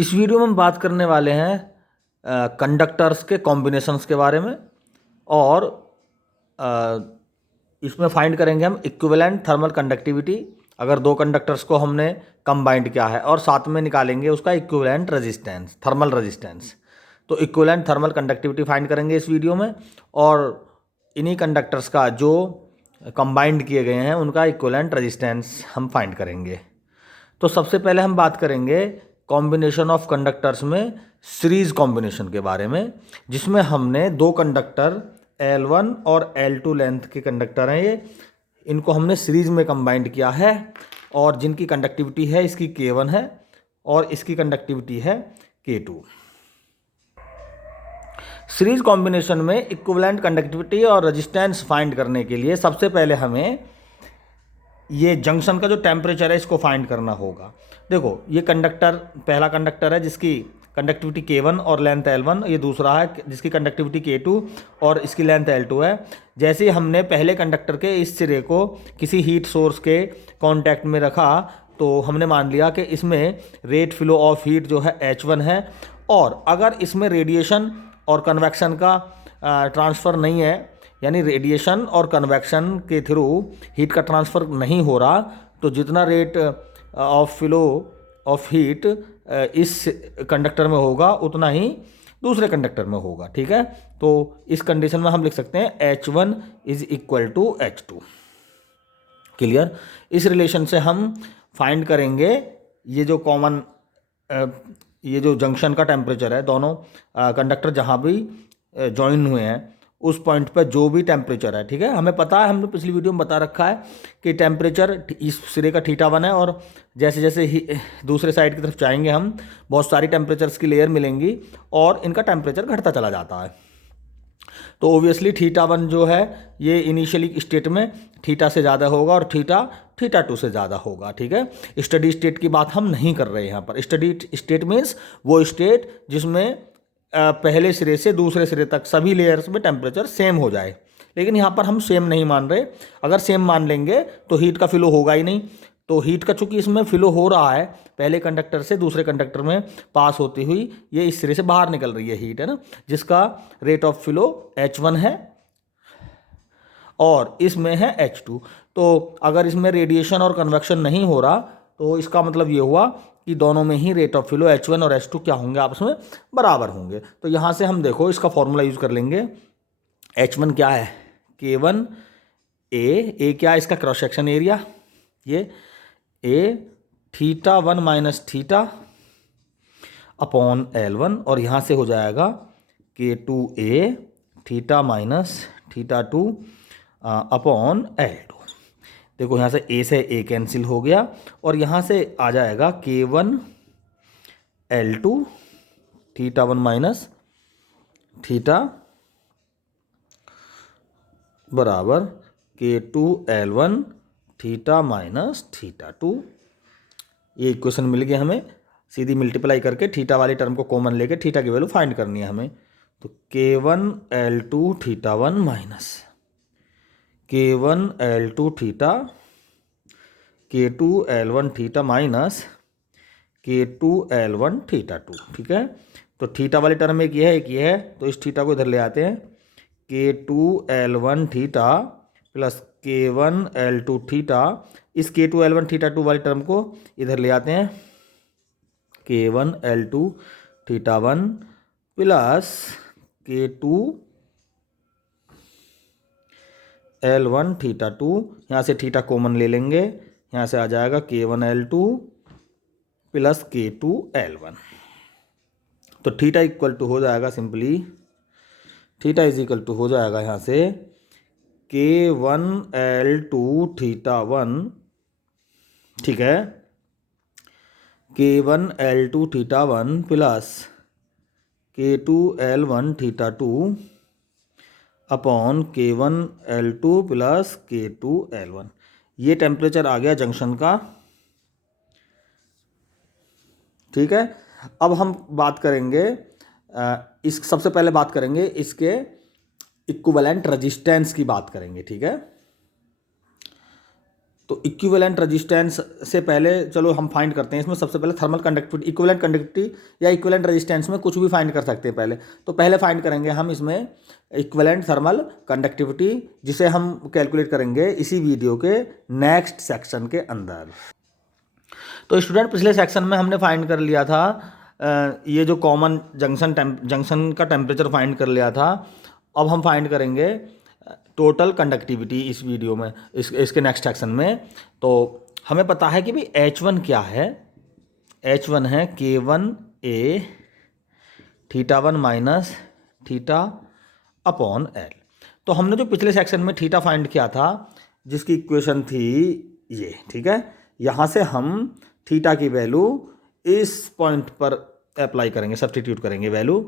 इस वीडियो में हम बात करने वाले हैं कंडक्टर्स के कॉम्बिनेशंस के बारे में और इसमें फाइंड करेंगे हम इक्विवेलेंट थर्मल कंडक्टिविटी। अगर दो कंडक्टर्स को हमने कंबाइंड किया है और साथ में निकालेंगे उसका इक्विवेलेंट रेजिस्टेंस, थर्मल रेजिस्टेंस। तो इक्विवेलेंट थर्मल कंडक्टिविटी फाइंड करेंगे इस वीडियो में और इन्हीं कंडक्टर्स का जो कंबाइंड किए गए हैं उनका इक्विवेलेंट रेजिस्टेंस हम फाइंड करेंगे। तो सबसे पहले हम बात करेंगे कॉम्बिनेशन ऑफ कंडक्टर्स में सीरीज कॉम्बिनेशन के बारे में, जिसमें हमने दो कंडक्टर L1 और L2 लेंथ के कंडक्टर हैं ये, इनको हमने सीरीज में कंबाइंड किया है और जिनकी कंडक्टिविटी है इसकी K1 है और इसकी कंडक्टिविटी है K2। सीरीज कॉम्बिनेशन में इक्विवेलेंट कंडक्टिविटी और रेजिस्टेंस फाइंड करने के लिए सबसे पहले हमें ये जंक्शन का जो टेम्परेचर है इसको फाइंड करना होगा। देखो ये कंडक्टर, पहला कंडक्टर है जिसकी कंडक्टिविटी K1 और लेंथ L1, ये दूसरा है जिसकी कंडक्टिविटी K2 और इसकी लेंथ L2 है। जैसे ही हमने पहले कंडक्टर के इस सिरे को किसी हीट सोर्स के कांटेक्ट में रखा तो हमने मान लिया कि इसमें रेट फ्लो ऑफ हीट जो है H1 है, और अगर इसमें रेडिएशन और कन्वेक्शन का ट्रांसफ़र नहीं है, यानी रेडिएशन और कन्वेक्शन के थ्रू हीट का ट्रांसफ़र नहीं हो रहा, तो जितना rate of flow of heat इस कंडक्टर में होगा उतना ही दूसरे कंडक्टर में होगा। ठीक है, तो इस कंडीशन में हम लिख सकते हैं H1 is equal to H2। Clear. इस रिलेशन से हम फाइंड करेंगे ये जो कॉमन ये जो जंक्शन का टेम्परेचर है, दोनों कंडक्टर जहाँ भी जॉइन हुए हैं उस पॉइंट पर जो भी टेम्परेचर है, ठीक है, हमें पता है, हमने पिछली वीडियो में बता रखा है कि टेम्परेचर इस सिरे का θ1 है और जैसे जैसे दूसरे साइड की तरफ जाएंगे हम बहुत सारी टेम्परेचर्स की लेयर मिलेंगी और इनका टेम्परेचर घटता चला जाता है। तो ओबियसली θ1 जो है ये इनिशियली स्टेट में θ से ज़्यादा होगा और θ2 से ज़्यादा होगा। ठीक है, स्टडी स्टेट की बात हम नहीं कर रहे यहाँ पर। स्टडी स्टेट मीन्स वो स्टेट जिसमें पहले सिरे से दूसरे सिरे तक सभी लेयर्स में टेम्परेचर सेम हो जाए, लेकिन यहाँ पर हम सेम नहीं मान रहे। अगर सेम मान लेंगे तो हीट का फ्लो होगा ही नहीं। तो हीट का चूंकि इसमें फ्लो हो रहा है, पहले कंडक्टर से दूसरे कंडक्टर में पास होती हुई ये इस सिरे से बाहर निकल रही है हीट, है ना, जिसका रेट ऑफ फ्लो H1 है और इसमें है H2। तो अगर इसमें रेडिएशन और कन्वेक्शन नहीं हो रहा तो इसका मतलब ये हुआ कि दोनों में ही रेट ऑफ फ्लो H1 और H2 क्या होंगे, आपस में बराबर होंगे। तो यहाँ से हम देखो इसका फॉर्मूला यूज़ कर लेंगे। H1 क्या है, K1 A क्या है इसका क्रॉस सेक्शन एरिया, ये A θ1 माइनस θ अपॉन L1, और यहाँ से हो जाएगा K2A θ माइनस θ2 अपॉन L2। देखो यहाँ से A से A कैंसिल हो गया और यहाँ से आ जाएगा K1 L2 θ1 माइनस θ बराबर K2 L1 θ माइनस θ2। ये इक्वेशन मिल गया हमें। सीधी मल्टीप्लाई करके θ वाली टर्म को कॉमन लेके θ की वैल्यू फाइंड करनी है हमें। तो K1 L2 θ1 minus K1 L2 θ K2 L1 θ minus K2 L1 θ2। ठीक है, तो θ वाली टर्म एक ये है, तो इस θ को इधर ले आते हैं। K2 L1 θ plus K1 L2 θ, इस K2 L1 θ2 वाली टर्म को इधर ले आते हैं। K1 L2 θ1 plus K2 L1 θ2, यहाँ से θ कॉमन ले लेंगे, यहाँ से आ जाएगा K1 L2 plus K2 L1। तो θ इक्वल टू हो जाएगा सिंपली, θ इज इक्वल टू हो जाएगा यहाँ से K1 L2 θ1, ठीक है, K1 L2 θ1 plus K2 L1 θ2 upon K1 L2 plus K2 L1। ये टेम्परेचर आ गया जंक्शन का। ठीक है, अब हम बात करेंगे इस सबसे पहले बात करेंगे इसके इक्विवेलेंट रेजिस्टेंस की बात करेंगे। ठीक है, तो इक्विवेलेंट रेजिस्टेंस से पहले चलो हम फाइंड करते हैं। इसमें सबसे पहले थर्मल कंडक्टिविटी, इक्विवेलेंट कंडक्टिविटी या इक्विवेलेंट रेजिस्टेंस में कुछ भी फाइंड कर सकते हैं पहले। तो पहले फाइंड करेंगे हम इसमें इक्विवेलेंट थर्मल कंडक्टिविटी, जिसे हम कैलकुलेट करेंगे इसी वीडियो के नेक्स्ट सेक्शन के अंदर। तो स्टूडेंट पिछले सेक्शन में हमने फाइंड कर लिया था ये जो कॉमन जंक्शन का टेम्परेचर फाइंड कर लिया था। अब हम फाइंड करेंगे टोटल कंडक्टिविटी इस वीडियो में, इसके नेक्स्ट सेक्शन में। तो हमें पता है कि भाई H1 क्या है। H1 है K1A θ1 minus theta upon L। तो हमने जो पिछले सेक्शन में थीटा फाइंड किया था, जिसकी इक्वेशन थी ये, ठीक है। यहाँ से हम थीटा की वैल्यू इस पॉइंट पर अप्लाई करेंगे, सब्सटीट्यूट करेंगे वैल्यू।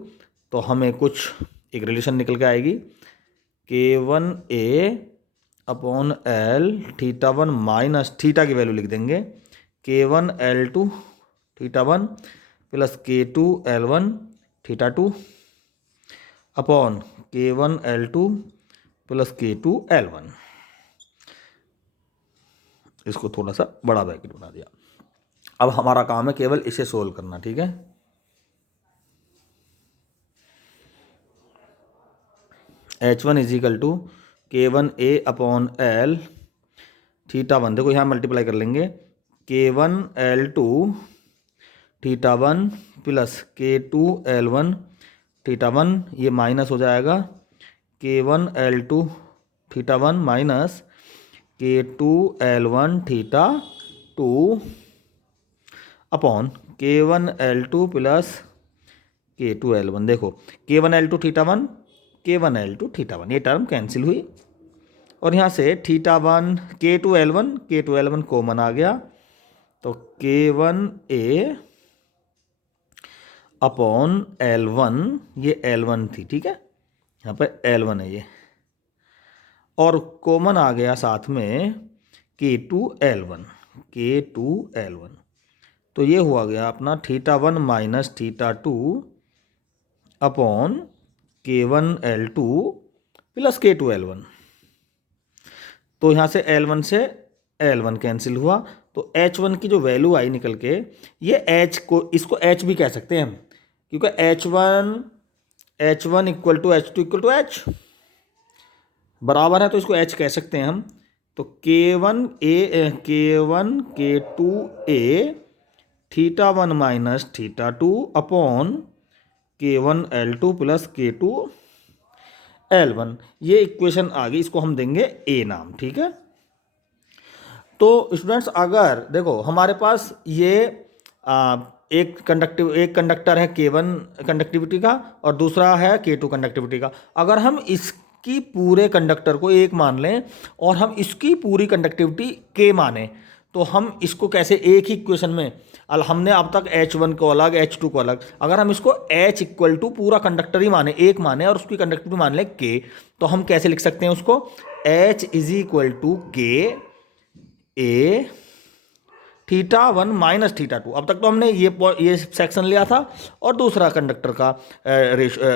तो हमें कुछ एक रिलेशन निकल के आएगी, K1A upon L θ1 minus theta की वैल्यू लिख देंगे K1L2 θ1 plus K2L1 θ2 upon K1L2 plus K2L1। इसको थोड़ा सा बड़ा ब्रैकेट बना दिया। अब हमारा काम है केवल इसे सोल्व करना, ठीक है। H1 is equal to K1A upon L θ1, देखो यहाँ मल्टीप्लाई कर लेंगे K1L2 θ1 प्लस K2L1 θ1, ये माइनस हो जाएगा K1L2 θ1 minus K2L1 θ2 upon K1L2 plus K2L1। देखो K1L2 θ1 K1L2 θ1, ये टर्म कैंसिल हुई और यहाँ से θ1 K2L1 कॉमन आ गया। तो K1A अपॉन L1, ये L1 थी, ठीक है, यहाँ पे L1 है ये, और कॉमन आ गया साथ में K2L1। तो ये हुआ गया अपना θ1 minus θ2 upon K1L2 plus K2L1। तो यहाँ से L1 से L1 कैंसिल हुआ, तो H1 की जो वैल्यू आई निकल के, ये H को, इसको H भी कह सकते हैं हम, क्योंकि H1 equal to H2 equal to H बराबर है, तो इसको H कह सकते हैं हम। तो K1 K2A θ1 minus θ2 upon K1L2 plus K2L1, ये इक्वेशन आ गई, इसको हम देंगे A नाम, ठीक है। तो स्टूडेंट्स अगर देखो हमारे पास ये एक कंडक्टर है K1 कंडक्टिविटी का और दूसरा है K2 कंडक्टिविटी का। अगर हम इसकी पूरे कंडक्टर को एक मान लें और हम इसकी पूरी कंडक्टिविटी K माने, तो हम इसको कैसे एक ही इक्वेशन में, हमने अब तक H1 को अलग H2 को अलग, अगर हम इसको H इक्वल टू पूरा कंडक्टर ही माने, एक माने, और उसकी कंडक्टिविटी मान लें K, तो हम कैसे लिख सकते हैं उसको, H is equal to K A θ1 minus θ2। अब तक तो हमने ये सेक्शन लिया था और दूसरा कंडक्टर का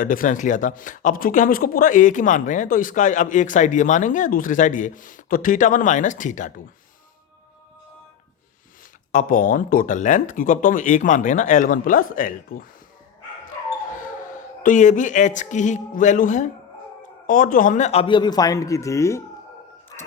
डिफरेंस लिया था। अब चूंकि हम इसको पूरा एक ही मान रहे हैं, तो इसका अब एक साइड ये मानेंगे, दूसरी साइड ये, तो θ1 माइनस θ2 अपॉन टोटल लेंथ, क्योंकि अब तो हम एक मान रहे हैं ना, L1 प्लस L2। तो ये भी H की ही वैल्यू है, और जो हमने अभी फाइंड की थी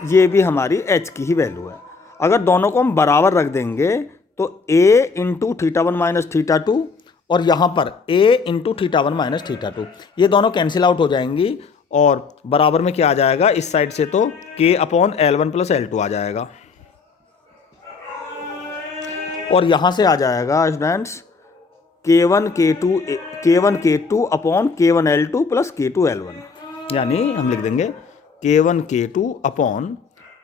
ये भी हमारी H की ही वैल्यू है। अगर दोनों को हम बराबर रख देंगे तो A इंटू θ1 माइनस θ2 और यहाँ पर A इंटू θ1 माइनस θ2, ये दोनों कैंसिल आउट हो जाएंगी, और बराबर में क्या आ जाएगा इस साइड से, तो K upon L1 plus L2 आ जाएगा, और यहाँ से आ जाएगा students K1 K2 upon K1 L2 plus K2L1, यानी हम लिख देंगे K1 K2 upon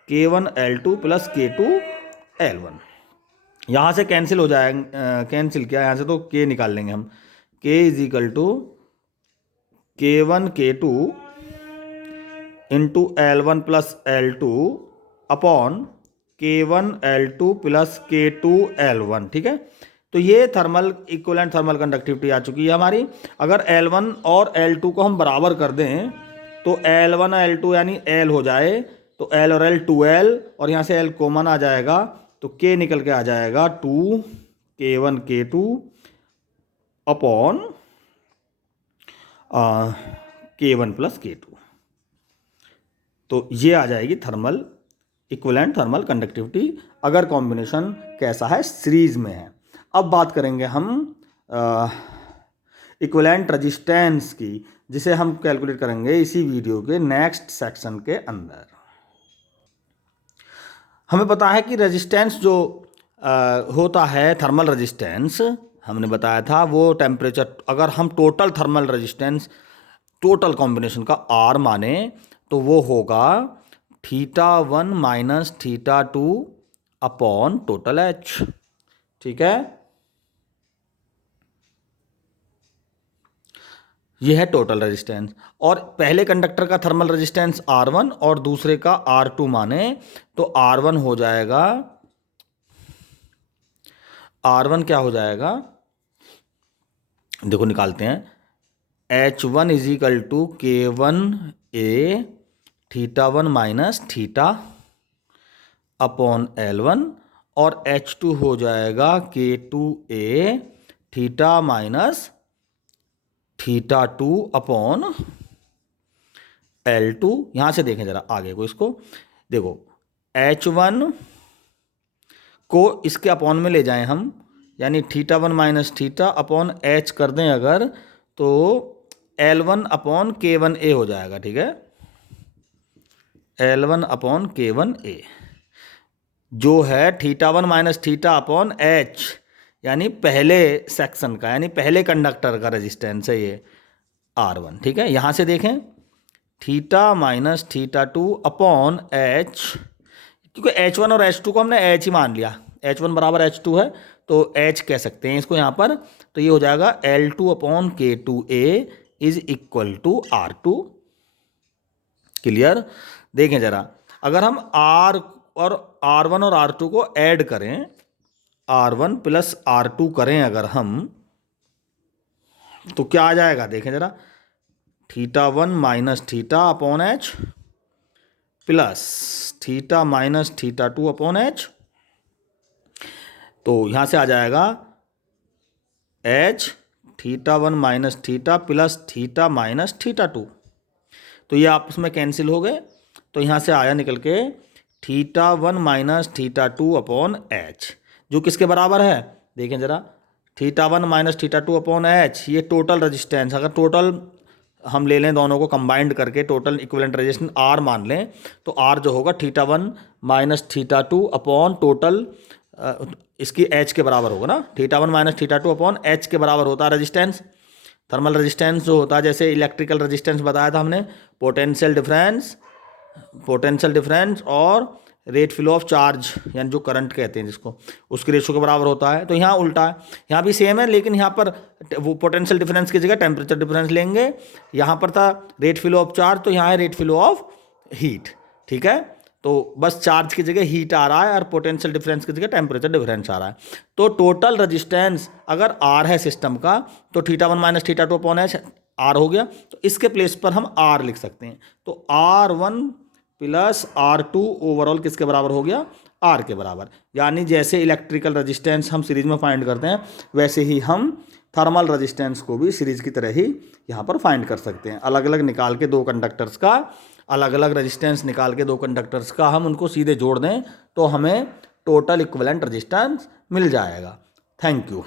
K1 L2 plus K2L1। यहाँ से कैंसिल हो जाएगा, कैंसिल किया यहाँ से तो K निकाल लेंगे हम, K is equal to K1 K2 into L1 plus L2 upon K1 L2 plus K2L1, ठीक है। तो ये थर्मल इक्विवेलेंट थर्मल कंडक्टिविटी आ चुकी है हमारी। अगर L1 और L2 को हम बराबर कर दें तो L1 L2 यानी L हो जाए तो L और L 2L, और यहाँ से L कॉमन आ जाएगा तो K निकल के आ जाएगा 2K1K2 अपॉन K1+K2। तो ये आ जाएगी थर्मल इक्विवेलेंट थर्मल कंडक्टिविटी, अगर कॉम्बिनेशन कैसा है, सीरीज में है। अब बात करेंगे हम इक्विवेलेंट रेजिस्टेंस की, जिसे हम कैलकुलेट करेंगे इसी वीडियो के नेक्स्ट सेक्शन के अंदर। हमें पता है कि रेजिस्टेंस जो होता है थर्मल रेजिस्टेंस, हमने बताया था वो टेम्परेचर, अगर हम total thermal resistance total combination का R माने तो वो होगा θ1 माइनस θ2 अपॉन टोटल H। ठीक है, ये है टोटल रेजिस्टेंस। और पहले कंडक्टर का थर्मल रेजिस्टेंस R1 और दूसरे का R2 माने तो R1 हो जाएगा, R1 क्या हो जाएगा, देखो निकालते हैं, H1 is equal to K1A θ1 minus θ upon L1, और H2 हो जाएगा K2A θ माइनस θ2 अपॉन L2। यहां से देखें जरा आगे को, इसको देखो, H1 को इसके अपॉन में ले जाएं हम, यानी θ1 माइनस θ अपॉन H कर दें अगर, तो L1 अपॉन K1A हो जाएगा। ठीक है, L1 अपॉन K1A जो है θ1 माइनस θ अपॉन H, यानी पहले सेक्शन का, यानी पहले कंडक्टर का रेजिस्टेंस है ये R1। ठीक है, यहां से देखें, θ माइनस θ2 अपॉन H, क्योंकि H1 और H2 को हमने H ही मान लिया, H1 बराबर H2 है तो H कह सकते हैं इसको यहाँ पर, तो ये हो जाएगा L2 upon K2A is equal to R2। Clear, देखें जरा, अगर हम R और R1 और R2 को ऐड करें, R1 प्लस R2 करें अगर हम, तो क्या आ जाएगा, देखें जरा, θ1 minus θ upon H plus θ minus θ2 upon H, तो यहां से आ जाएगा H θ1 माइनस θ प्लस θ माइनस θ2, तो ये आपस में कैंसिल हो गए, तो यहां से आया निकल के θ1 माइनस θ2 अपॉन H, जो किसके बराबर है, देखें जरा, θ1 माइनस θ2 अपॉन H, ये टोटल रेजिस्टेंस, अगर टोटल हम ले लें दोनों को कंबाइंड करके, टोटल इक्विवेलेंट रेजिस्टेंस R मान लें, तो R जो होगा θ1 माइनस θ2 अपॉन टोटल इसकी H के बराबर होगा ना, θ1 माइनस θ2 अपॉन H के बराबर होता है रेजिस्टेंस। थर्मल रेजिस्टेंस जो होता है, जैसे इलेक्ट्रिकल रेजिस्टेंस बताया था हमने, पोटेंशियल डिफरेंस और रेट फ्लो ऑफ चार्ज, यानी जो करंट कहते हैं जिसको, उसके रेशो के बराबर होता है। तो यहाँ उल्टा है, यहाँ भी सेम है, लेकिन यहाँ पर वो पोटेंशियल डिफरेंस की जगह टेम्परेचर डिफरेंस लेंगे। यहाँ पर था रेट फ्लो ऑफ चार्ज, तो यहाँ है रेट फ्लो ऑफ हीट। ठीक है, तो बस चार्ज की जगह हीट आ रहा है और पोटेंशियल डिफरेंस की जगह टेम्परेचर डिफरेंस आ रहा है। तो टोटल रजिस्टेंस अगर R है सिस्टम का, तो θ1 माइनस θ2 अपॉन H R हो गया, तो इसके प्लेस पर हम R लिख सकते हैं। तो R1 प्लस R2 ओवरऑल किसके बराबर हो गया, R के बराबर। यानी जैसे इलेक्ट्रिकल रेजिस्टेंस हम सीरीज में फाइंड करते हैं, वैसे ही हम थर्मल रेजिस्टेंस को भी सीरीज की तरह ही यहाँ पर फाइंड कर सकते हैं। अलग अलग निकाल के दो कंडक्टर्स का, अलग अलग रेजिस्टेंस निकाल के दो कंडक्टर्स का हम उनको सीधे जोड़ दें तो हमें टोटल इक्विवेलेंट रेजिस्टेंस मिल जाएगा। Thank you.